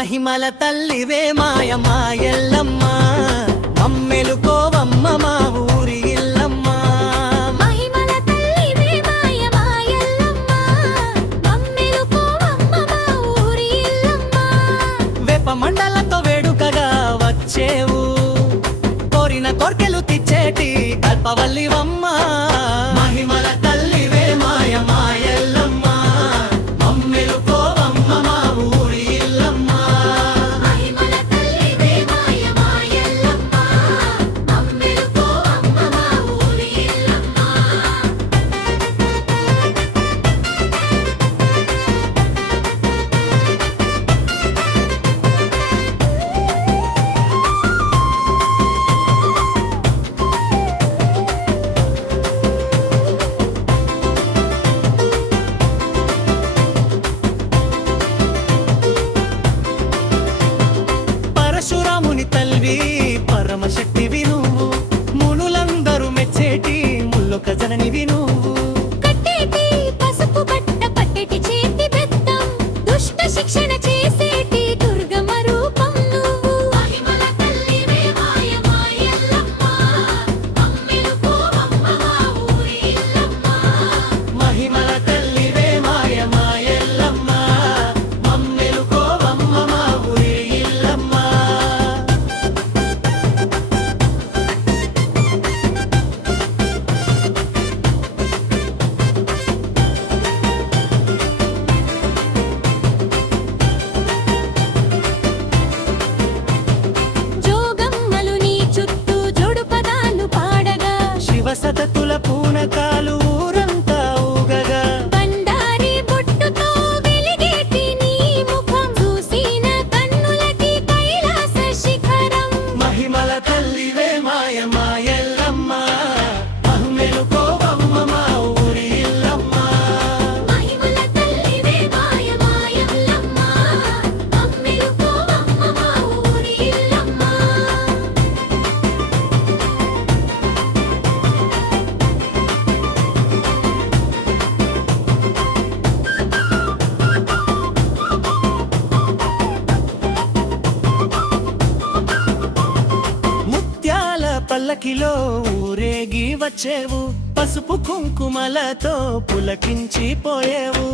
మహిమల తల్లివే మాయ మాయల్లమ్మ మమ్మెలుకోవమ్మ మా ఊరి ఇల్లమ్మ మహిమల తల్లివే మాయ మాయల్లమ్మ మమ్మెలుకోవమ్మ మా ఊరి ఇల్లమ్మ వేప మండలతో వేడుకగా వచ్చేవు కోరిన కోర్కెలు తెచ్చేటి కల్పవల్లివమ్మ మహిమల తల్లివే మాయ మాయల్లమ్మ మమ్మెలుకోవమ్మ మా ఊరి ఇల్లమ్మ మహిమల తల్లివే మాయ మాయల్లమ్మ మమ్మెలుకోవమ్మ మా ఊరి ఇల్లమ్మ పరశురాముని తల్వి పరమశక్తివి నువ్వు మునులందరూ మెచ్చేటి ముల్లొక జననివి నువ్వు కట్టేటి పసుపు బట్ట పట్టేటి చేతి బెత్తం దుష్ట శిక్షణ చేసేటి దుర్గమ్మ రూపం నువ్వు మహిమల తల్లివే మాయ మాయల్లమ్మ మమ్మెలుకోవమ్మ మా ఊరి ఇల్లమ్మ మహిమల తల్లివే మాయ మాయల్లమ్మ మమ్మెలుకోవమ్మ మా ఊరి ఇల్లమ్మ జోగమ్మలు నీ చుట్టూ జోడు పదాలు పాడగా శివ సతతుల పూనకాలు ఊరంతా ఊగగా బండారి బొట్టుతో వెలిగేటి నీ ముఖం చూసిన కన్నులకి కైలాస శిఖరం మహిమల తల్లివే మాయ మాయల్లమ్మ మమ్మెలుకోవమ్మ మా ఊరి ఇల్లమ్మ మహిమల తల్లివే మాయ మాయల్లమ్మ మమ్మెలుకోవమ్మ మా ఊరి ఇల్లమ్మ ముత్యాల పల్లకిలో ఊరేగి వచ్చేవు పసుపు కుంకుమలతో పులకించిపోయేవు